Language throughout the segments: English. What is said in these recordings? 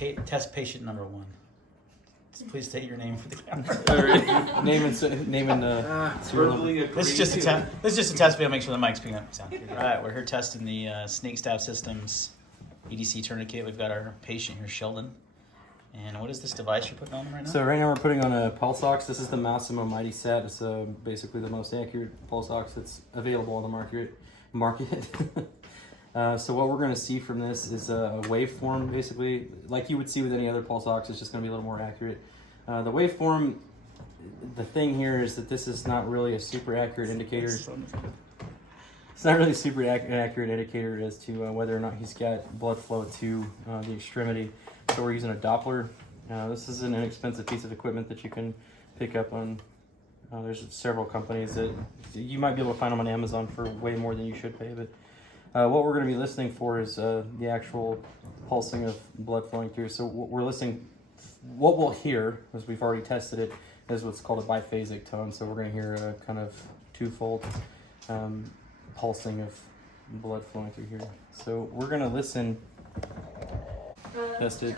test patient number 1. Please state your name for the camera. name and This is just a test. This is just a test video. Make sure the mic's picking up sound. All right, we're here testing the Snake Staff Systems EDC tourniquet. We've got our patient here, Sheldon. And what is this device you're putting on him right now? So right now we're putting on a pulse ox. This is the Massimo Mighty Set. It's basically the most accurate pulse ox that's available on the market. So what we're going to see from this is a waveform, basically, like you would see with any other pulse ox. It's just going to be a little more accurate. The waveform, the thing here is that this is not really a super accurate indicator. It's not really a super accurate indicator as to whether or not he's got blood flow to the extremity. So we're using a Doppler. This is an inexpensive piece of equipment that you can pick up on. There's several companies that you might be able to find them on Amazon for way more than you should pay. But what we're going to be listening for is the actual pulsing of blood flowing through. So we're listening. What we'll hear, as we've already tested it, is what's called a biphasic tone. So we're going to hear a kind of twofold pulsing of blood flowing through here. So we're going to listen. Test it.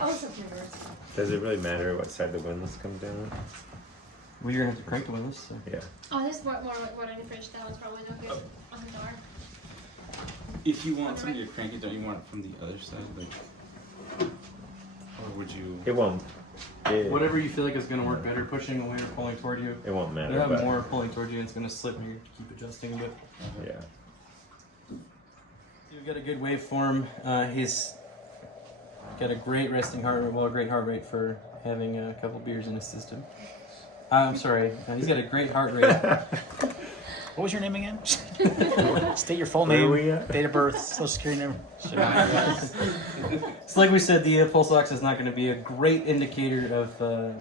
Does it really matter what side the windlass comes down? Well, you're going to have to crank the windlass. So. Yeah. Oh, this is more like what in French. That one's probably no good on the door. If you want somebody to crank it, don't you want it from the other side? Like, or would you? It won't. Whatever you feel like is going to work better, pushing away or pulling toward you. It won't matter. You have more pulling toward you, and it's going to slip, and you keep adjusting a bit. Yeah. You've got a good waveform. He's got a great resting heart rate, well, a great heart rate for having a couple beers in his system. I'm sorry, he's got a great heart rate. What was your name again? State your full name, date of birth, social security number. So like we said, the pulse ox is not going to be a great indicator of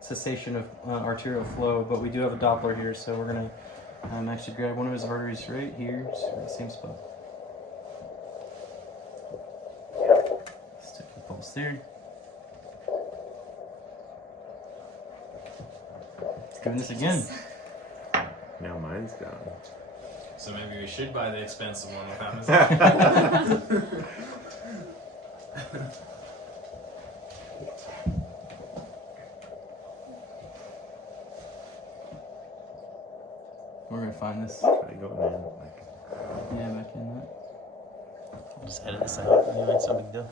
cessation of arterial flow, but we do have a Doppler here, so we're going to actually grab one of his arteries right here, so the same spot. Stick the pulse there. Let's do this again. Now mine's gone. So maybe we should buy the expensive one with Amazon. We're going to find this. Try going in. Yeah, back in that. I'll just edit this out. Anyway, it's no big deal.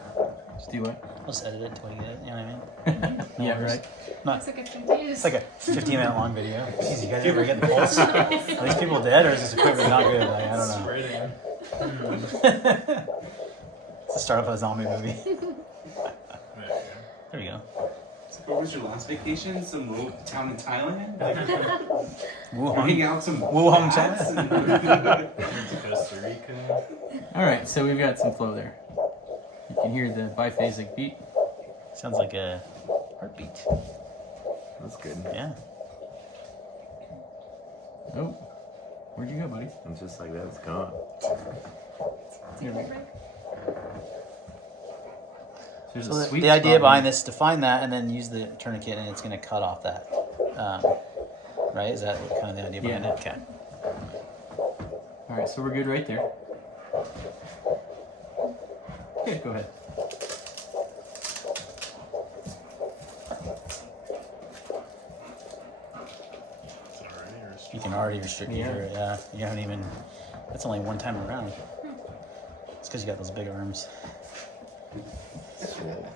Just do what? I'll just edit it until we get it. You know what I mean? No Yeah, worries. right. Not, It's like it's confused. it's like a 15-minute long video. Jeez, you guys ever get the pulse? Are these people dead, or is this equipment not good? Like, I don't know. It's the start of a zombie movie. There you go. So what was your last vacation? Some little town in Thailand? Like, Wuhan. hang out some Wuhan, bats China. To Costa Rica. All right, so we've got some flow there. You can hear the biphasic beat. Sounds like a heartbeat. That's good. Yeah. Oh, where'd you go, buddy? And just like that, it's gone. Here we go. There's So a the, sweet the idea spot behind here. this is to find that and then use the tourniquet, and it's going to cut off that. Right? Is that kind of the idea behind Yeah. it? Okay. All right, so we're good right there. Okay, go ahead. You can already restrict Yeah. your, you haven't even, that's only one time around. It's because you got those big arms. So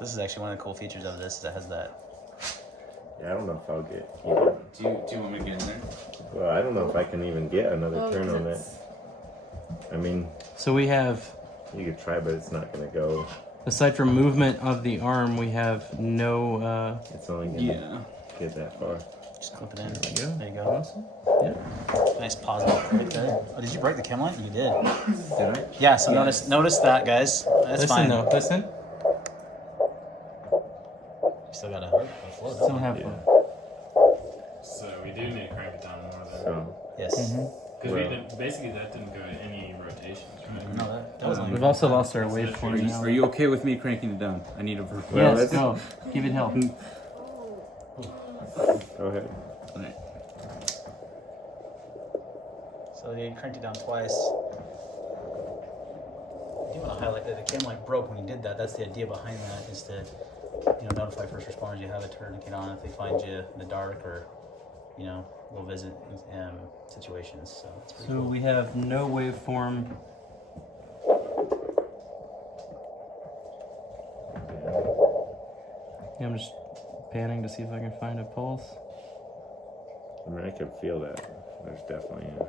this is actually one of the cool features of this, that has that. Yeah, I don't know if I'll get. do you want me to get in there? Well, I don't know if I can even get another turn on that. I mean, So we have, you could try, but it's not gonna go. aside from movement of the arm, we have no. It's only gonna Yeah. get that far. Just clip it in. There we go. There you go. Awesome. Yeah. Nice positive right there. Oh, did you break the chem light? You did. Did I? Yeah, so notice that, guys. That's Listen fine. though. Listen. You still got a flow, don't Still you? have Yeah. one. So we do need to crank it down more then. So Yes. Because Well- basically that didn't go any rotations, right? No, that was only. We've also lost our Are waveform you- now. Are you okay with me cranking it down? I need a Well, Yes, let's- go. Give it help. go ahead. Alright. So they cranked it down twice. highlight that the camera like broke when he did that. That's the idea behind that, is to notify first responders you have a tourniquet on if they find you in the dark or low visit situations. So it's pretty cool. we have no waveform. Yeah, I'm just panning to see if I can find a pulse. I mean, I can feel that. There's definitely a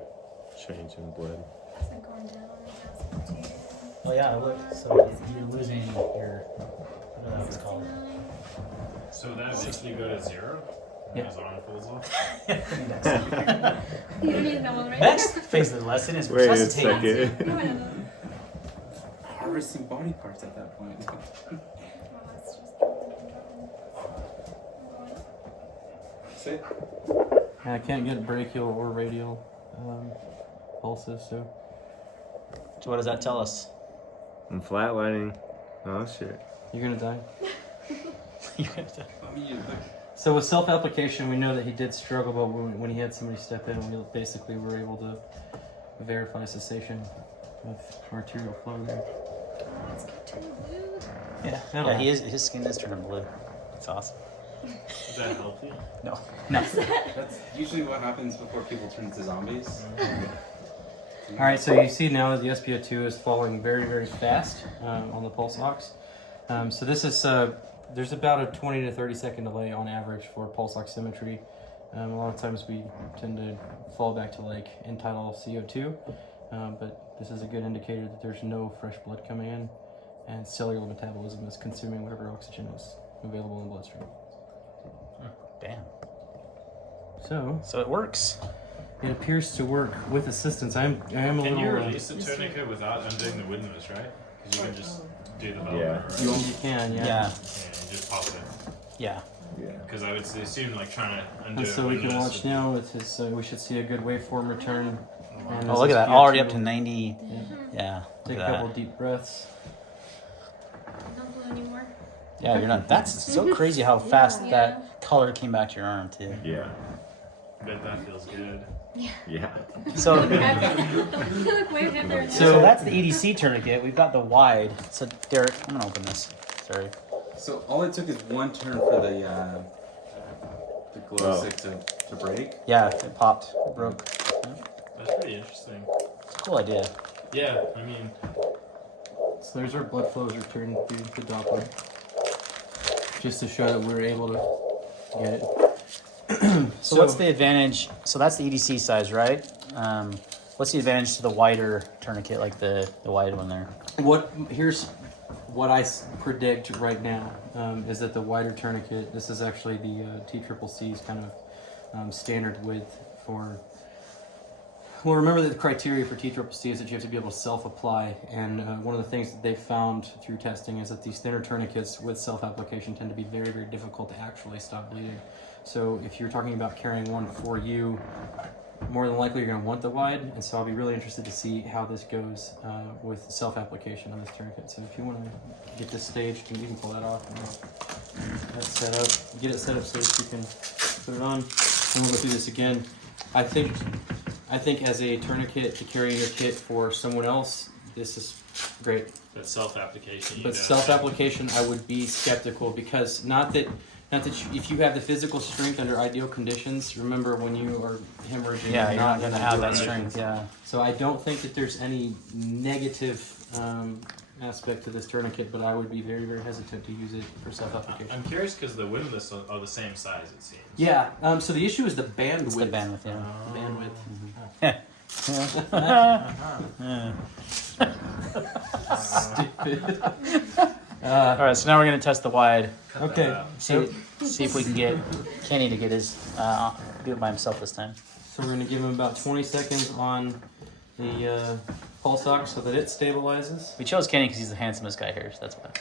change in blood. It's like going down. That's too. Oh yeah, look. So you're losing your I don't know what it's called. So that makes you go to 0? Yeah. As on pulls off? You don't need that one, right? Next phase of the lesson is Wait a resuscitating. second. No, I don't know. Harvesting body parts at that point. Well, that's just Sit. I can't get brachial or radial pulses, so. So what does that tell us? I'm flatlining. Oh shit. You're gonna die. I mean, So with self-application, we know that he did struggle, but when he had somebody step in, we basically were able to verify cessation of arterial flow there. Oh, it's good to lose. Yeah, his skin is turning blue. It's awesome. Does that help you? No. that's usually what happens before people turn into zombies. All right, so you see now that the SpO2 is falling very, very fast on the pulse ox. So this is, there's about a 20 to 30 second delay on average for pulse oximetry. A lot of times we tend to fall back to like end-tidal CO2, but this is a good indicator that there's no fresh blood coming in, and cellular metabolism is consuming whatever oxygen is available in the bloodstream. Damn. So it works. it appears to work with assistance. I am a Can little. you release the tourniquet without undoing the windlass, right? Because you can just do the velcro, Yeah. right? You can, yeah. Yeah. Yeah, you just pop it. Yeah. Yeah. Because I would assume like trying to undo And so we can windlass watch would- now with his. We should see a good waveform return. And Oh, his look at that. SpO2 Already up to 90. Yeah. Yeah. Take Look a at couple that. deep breaths. Not blue anymore. Yeah, you're not. That's so crazy how fast Yeah. that color came back to your arm too. Yeah. I bet that feels good. Yeah. So, You look way ahead there. so that's the EDC tourniquet. We've got the wide. So Derek, I'm gonna open this. Sorry. So all it took is one turn for the glow stick to break. Yeah, it popped. It broke. That's pretty interesting. It's a cool idea. Yeah, I mean, So there's our blood flows returned through the Doppler, just to show that we're able to get it. So what's the advantage? So that's the EDC size, right? What's the advantage to the wider tourniquet, like the wide one there? Here's what I predict right now is that the wider tourniquet. This is actually the TCCC's kind of standard width for. Well, remember that the criteria for TCCC is that you have to be able to self-apply, and one of the things that they found through testing is that these thinner tourniquets with self-application tend to be very, very difficult to actually stop bleeding. So if you're talking about carrying one for you, more than likely you're going to want the wide, and so I'll be really interested to see how this goes with self-application on this tourniquet. So if you want to get this staged, you can pull that off and that's set up. Get it set up so that you can put it on. And we'll go through this again. I think as a tourniquet to carry in your kit for someone else, this is great. but self-application. you But don't- self-application, I would be skeptical, because not that if you have the physical strength under ideal conditions. Remember when you are hemorrhaging, Yeah, you're not gonna gonna have that do it. strength. Yeah. So I don't think that there's any negative aspect to this tourniquet, but I would be very, very hesitant to use it for self-application. I'm curious because the windlass are the same size, it seems. Yeah. So the issue is the bandwidth. It's the bandwidth. Yeah. The bandwidth. Stupid. All right. So now we're gonna test the wide. Okay. See if we can get Kenny to get his do it by himself this time. So we're going to give him about 20 seconds on the pulse ox so that it stabilizes. We chose Kenny because he's the handsomest guy here. So that's why.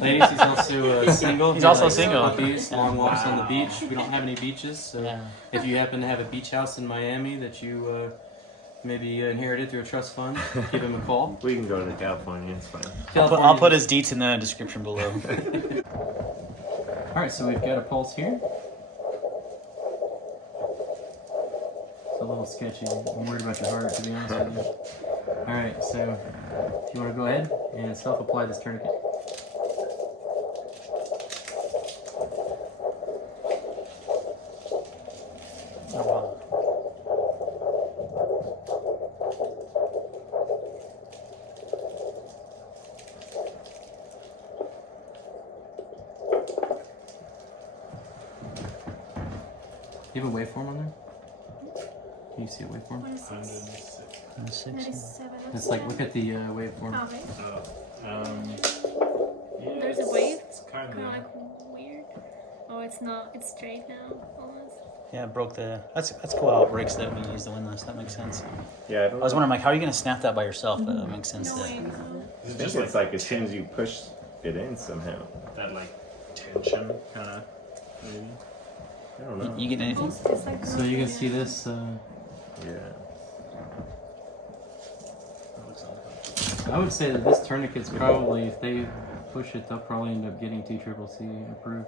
Ladies, he's also single. He's He also likes single. Puppies, long walks on the beach. We don't have any beaches, so Yeah. if you happen to have a beach house in Miami that you maybe inherited through a trust fund, give him a call. We can go to California. It's fine. I'll put his deets in the description below. All right, so we've got a pulse here. It's a little sketchy. I'm worried about your heart, to be honest with you. All right, so if you want to go ahead and self-apply this tourniquet. Oh, wow. Do you have a waveform on there? Can you see a waveform? What is this? 97. It's like, look at the waveform. Oh, wait. Yeah, There's a wave. It's kind Kind of of. like weird. Oh, it's not. It's straight now, almost. Yeah, it broke the. That's cool how it breaks that when you use the windlass. That makes sense. Yeah, I I don't was know. wondering, like, how are you going to snap that by yourself? But that makes sense. No That, way. No. I think it's like as soon as you push it in somehow. That like tension kind of maybe. I don't know. you get anything? Also, it's like So you can see this. Yeah. That looks uncomfortable. I would say that this tourniquet's probably, if they push it, they'll probably end up getting TCCC approved.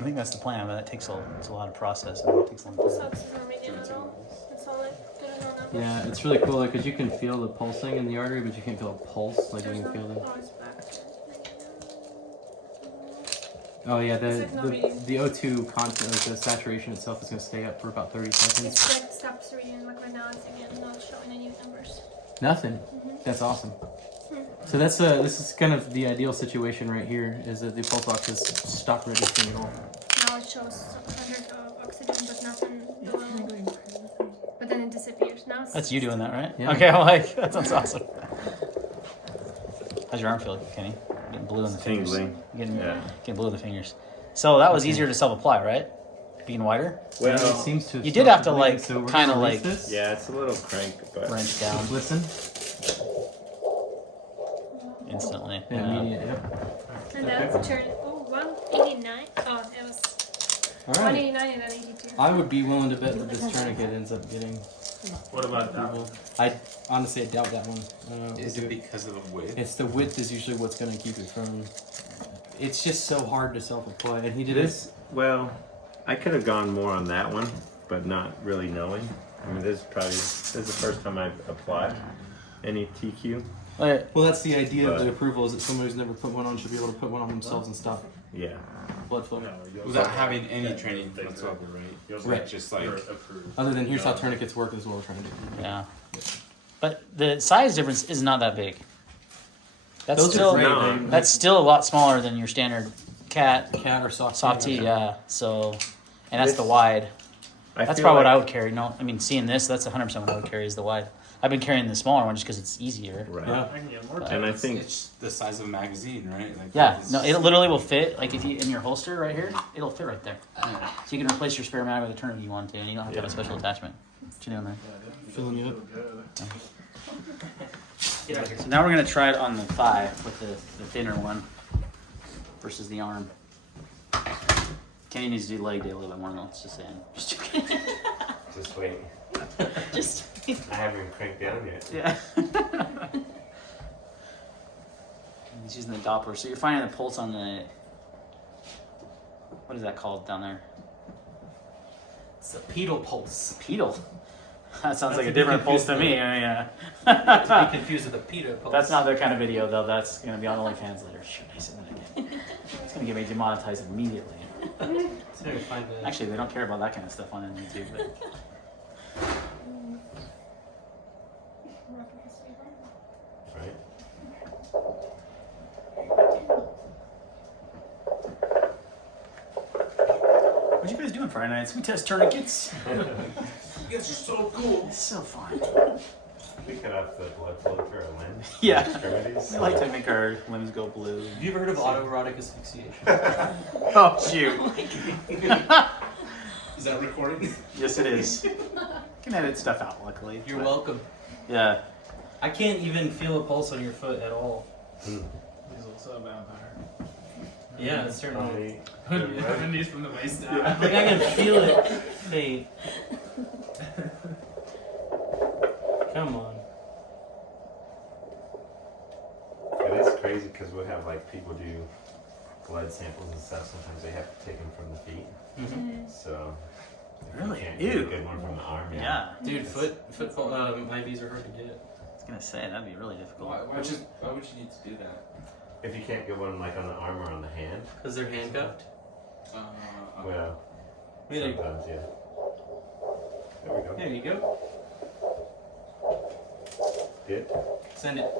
I think that's the plan, but that takes it's a lot of process and it takes a long So time. it's Romanian at all. It's all like good and all numbers. Yeah, it's really cool because you can feel the pulsing in the artery, but you can't feel a pulse. Like you There's can feel no. the. Oh, it's back. Oh yeah, It's like no reading. the O2 content, like the saturation itself, is going to stay up for about 30 seconds. It's like stops reading. Like right now, it's again not showing any numbers. Nothing. Mhm. That's awesome. So that's this is kind of the ideal situation right here, is that the pulse ox has stopped registering at all. Now it shows 100 of oxygen, but nothing below. But then it disappears. Now it's. That's you doing that, right? Yeah. Okay, I'm like, that sounds awesome. How's your arm feel, Kenny? Getting blue in the fingers. Tingling. Getting, Yeah. getting blue in the fingers. So that was easier to self-apply, right? Being wider? Well, it Well, seems to. have You did have to, stopped like, bleeding, so we're kinda, gonna release like- this. yeah, it's a little crank, but Wrench down Just listen. instantly. Yeah, Yeah. immediate. Yep. And that's turned. Oh, 189. Oh, it was All right. 189 and then 82. I would be willing to bet that this tourniquet ends up getting What about that one? approval. I honestly doubt that one. Is it because of the width? It's the width is usually what's going to keep it from. It's just so hard to self-apply, and he did this. Well, I could have gone more on that one, but not really knowing. I mean, this is the first time I've applied any TQ. But Well, that's the idea of But- the approval, is that somebody who's never put one on should be able to put one on themselves and stop Yeah. blood flow. Without having any training whatsoever, right? Right. Just like Other than here's how tourniquets work is what we're trying to do. yeah. But the size difference is not that big. That's Those still are great. no. They- that's still a lot smaller than your standard cat cat or soft tee, yeah. So, and that's This- the wide. I That's feel probably what I like- would carry. No, I mean, seeing this, that's 100% what I would carry is the wide. I've been carrying the smaller one just because it's easier. Right. Yeah. I can get more. And I it's, think it's the size of a magazine, right? Like Yeah, it's no, just- it literally will fit. Like if you in your holster right here, it'll fit right there. Yeah. So you can replace your spare mag with a turn if you want to, and you don't have to have a special attachment. What you doing there? Filling you up. So now we're gonna try it on the thigh with the thinner one versus the arm. Kenny needs to do leg day a little bit more than let's just saying. Just joking. just wait. Just I haven't cranked down yet. yeah. He's using the Doppler. So you're finding the pulse on the what is that called down there? It's a pedal pulse. Pedal. That sounds like a Not to be different pulse to confused me. I mean, To be confused with a pedal pulse. that's not the kind of video though. That's gonna be on OnlyFans later. Should I say that again? It's gonna get me demonetized immediately. So we find the- Actually, they don't care about that kind of stuff on YouTube. But Right. what you guys doing Friday nights? We test tourniquets. You guys are so cool. It's so fun. We cut off the blood flow to our limbs. Yeah. Extremities. I like to make our limbs go blue. Have you ever heard of autoerotic asphyxiation? Oh shoot! Is that recording? Yes, it is. You can edit stuff out, luckily. You're but- welcome. Yeah. I can't even feel a pulse on your foot at all. He's also a vampire. Yeah, it's certainly. Revenues from the waist down. Like I can feel it fade. Come on. It is crazy because we'll have like people do blood samples and stuff. Sometimes they have to take them from the feet. Mm-hmm. So Really? Can't Ew. get a good one from the arm. Yeah. Dude, foot IVs are hard to get. I was gonna say that'd be really difficult. Why would you need to do that? If you can't get one like on the arm or on the hand, Because they're handcuffed. well, Really? sometimes, yeah. There we go. There you go. Did? Send it.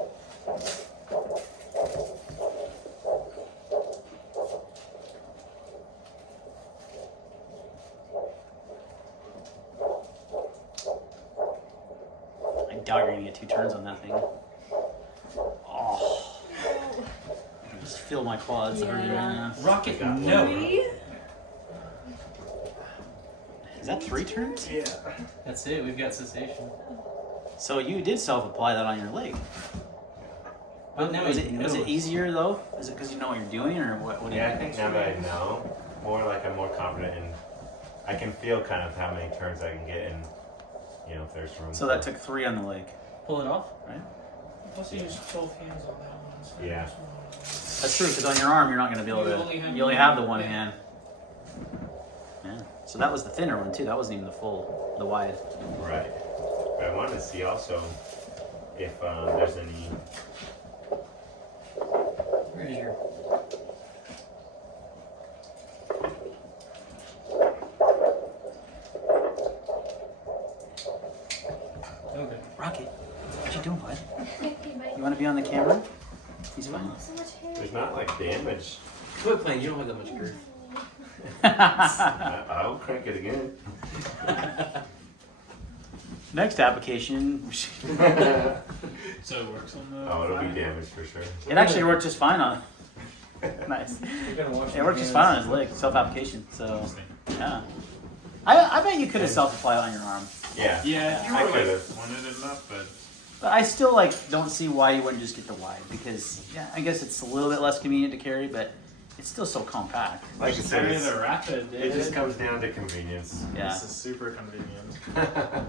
I doubt you're gonna get 2 turns on that thing. Oh. I can just feel my quads already right now. Rocket, Got one. no. Is that 3 turns? Yeah. That's it. We've got cessation. So you did self-apply that on your leg. But now Was he it knows. easier though? Is it because you know what you're doing, or what? What do Yeah, I you think now that I know, I'm more confident in. I can feel kind of how many turns I can get in. You know, if there's room. So that took 3 on the leg, Pull it off. right? Plus, you use both hands on that one. So Yeah. That's true, because on your arm you're not going to be able You to. only have You only one have the hand, one yeah. hand. Yeah. So that was the thinner one too. That wasn't even the wide. Right. But I wanted to see also if there's any. Where's your? Okay. Rocket, what you doing, bud? Hey, buddy. You want to be on the camera? He's fine. So much hair. There's not like damage. Quit playing. You don't have that much girth. I'll crank it again. Next application. So it works on the. Oh, it'll be damaged for sure. It actually worked just fine on. Nice. You're gonna wash It your worked just hands. fine on his leg, self-application. So, yeah. I bet you could have self-applied on your arm, Yeah. Yeah, you I were like could've. wanted it enough, but but I still don't see why you wouldn't just get the wide, because yeah, I guess it's a little bit less convenient to carry, but it's still so compact. Like I said, carry it's, the rapid. it just comes down to convenience. Yeah. This is super convenient.